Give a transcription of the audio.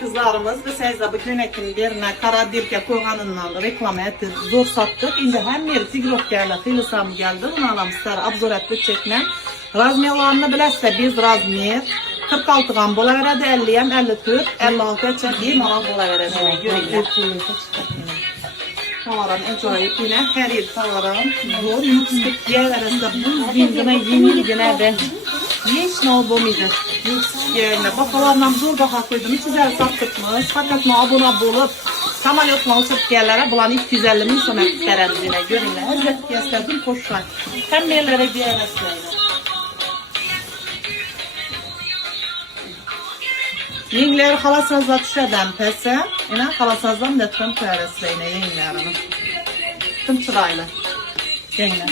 Kızlarımız bilseniz de bugün ekin birine kara dirke koyganından reklam ettik, zor sattık. Şimdi hem yeri tigrok geldi, filisam geldi. Bunu alamızlar, abzor ettik çekmem. Razmiyalarını bilese biz razmiyet. 46 gram bola veredi, 50 hem 54, 56 için bir moral bola veredi. Göreyim. Tavaran acayip yine her yıl tavaran zor yüksek yer arasında buz bindine yenilgine ve hiç ne olmaydı. Yüksek yerine bakalarından zor baha koydum. Hiç güzel sattıkmış. Fakat abone olup samaliyotla uçup yerlere bulan 250 bin sonra terenzine görünle. Hazret gösterdim koşan. Hem yerlere bir arasıyla. Yengler halasazla düşeden pese, yine halasazdan da tüm terasıyla yenglerini. Tüm çırayla. Yengler.